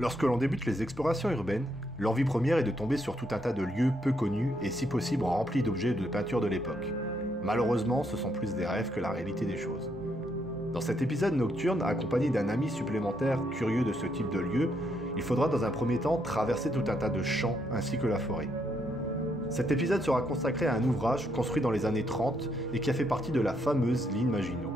Lorsque l'on débute les explorations urbaines, l'envie première est de tomber sur tout un tas de lieux peu connus et si possible remplis d'objets de peinture de l'époque. Malheureusement, ce sont plus des rêves que la réalité des choses. Dans cet épisode nocturne, accompagné d'un ami supplémentaire curieux de ce type de lieu, il faudra dans un premier temps traverser tout un tas de champs ainsi que la forêt. Cet épisode sera consacré à un ouvrage construit dans les années 30 et qui a fait partie de la fameuse ligne Maginot.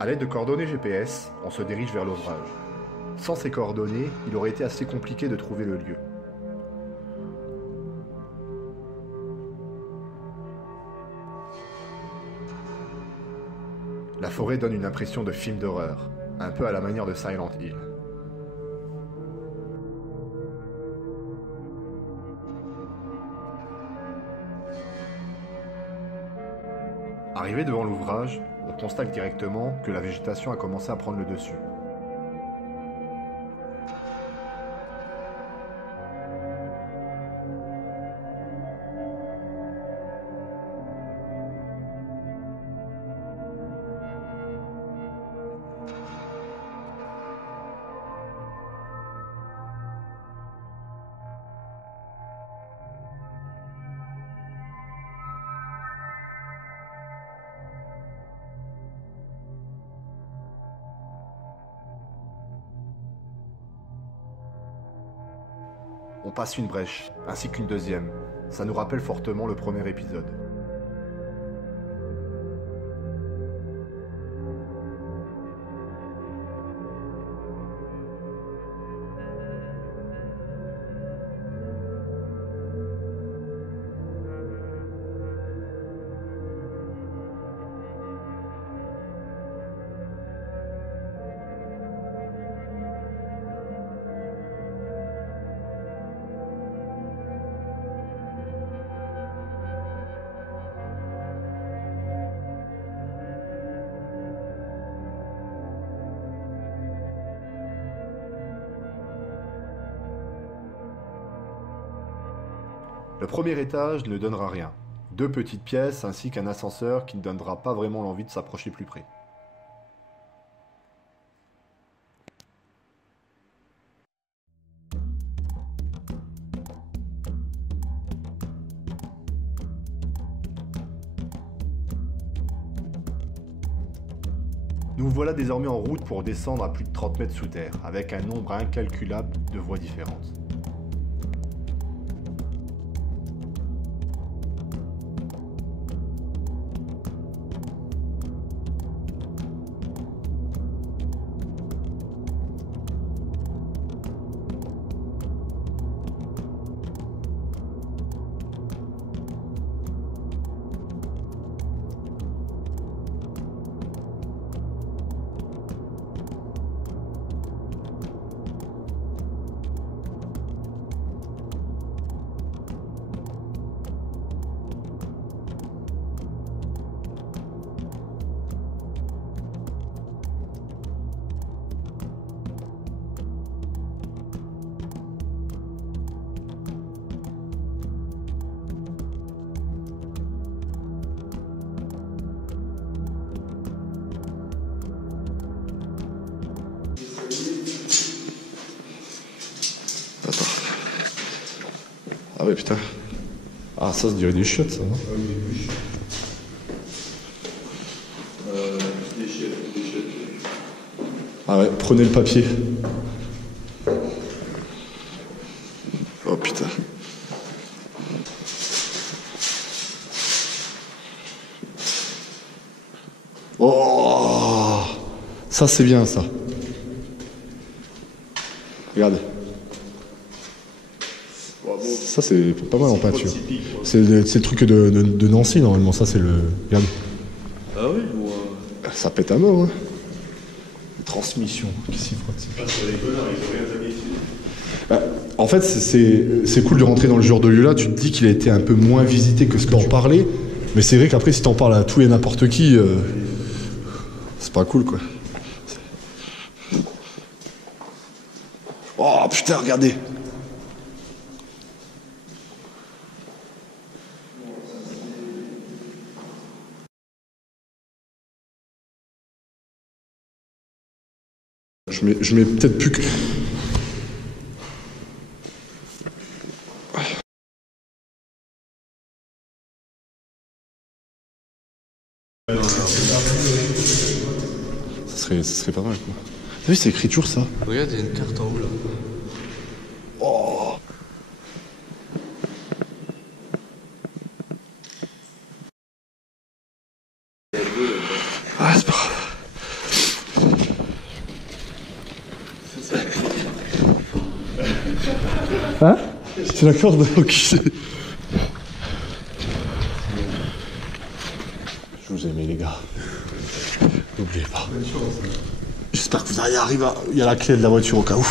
A l'aide de coordonnées GPS, on se dirige vers l'ouvrage. Sans ces coordonnées, il aurait été assez compliqué de trouver le lieu. La forêt donne une impression de film d'horreur, un peu à la manière de Silent Hill. Arrivé devant l'ouvrage, on constate directement que la végétation a commencé à prendre le dessus. On passe une brèche, ainsi qu'une deuxième. Ça nous rappelle fortement le premier épisode. Le premier étage ne donnera rien. 2 petites pièces ainsi qu'un ascenseur qui ne donnera pas vraiment l'envie de s'approcher plus près. Nous voilà désormais en route pour descendre à plus de 30 mètres sous terre, avec un nombre incalculable de voies différentes. Ah ouais, putain. Ah, ça se dirait des chiottes, ça, non? Des chiottes. Ah ouais, prenez le papier. Oh putain. Oh, ça c'est bien, ça. Regarde. Ça c'est pas mal en peinture. C'est le truc de Nancy normalement, ça c'est le... Regarde. Ah oui, Ça pète à mort, hein. Transmission, qui s'y frotte. En fait, c'est cool de rentrer dans le genre de lieu-là. Tu te dis qu'il a été un peu moins visité que ce qu'on parlait. Mais c'est vrai qu'après, si t'en parles à tout et n'importe qui, c'est pas cool, quoi. Oh putain, regardez. Je mets peut-être plus que... Ça serait pas mal, quoi. T'as vu, c'est écrit toujours ça. Regarde, il y a une carte en haut là. Oh. Ah, c'est pas grave. Hein? C'est la corde au cul. Je vous aime les gars. N'oubliez pas. J'espère que vous allez arriver à... Il y a la clé de la voiture au cas où.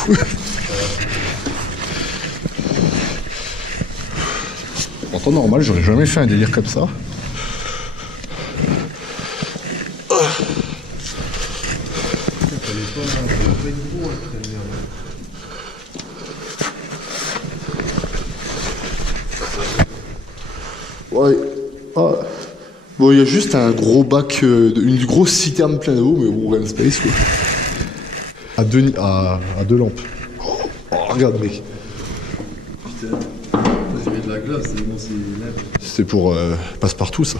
En temps normal, j'aurais jamais fait un délire comme ça. Ouais. Ah. Bon, il y a juste un gros bac, une grosse citerne pleine d'eau, mais bon, Run Space, quoi. À deux lampes. Oh, regarde, mec. Putain, j'ai mis de la glace, c'est bon, c'est lèvres. C'était pour passe-partout, ça.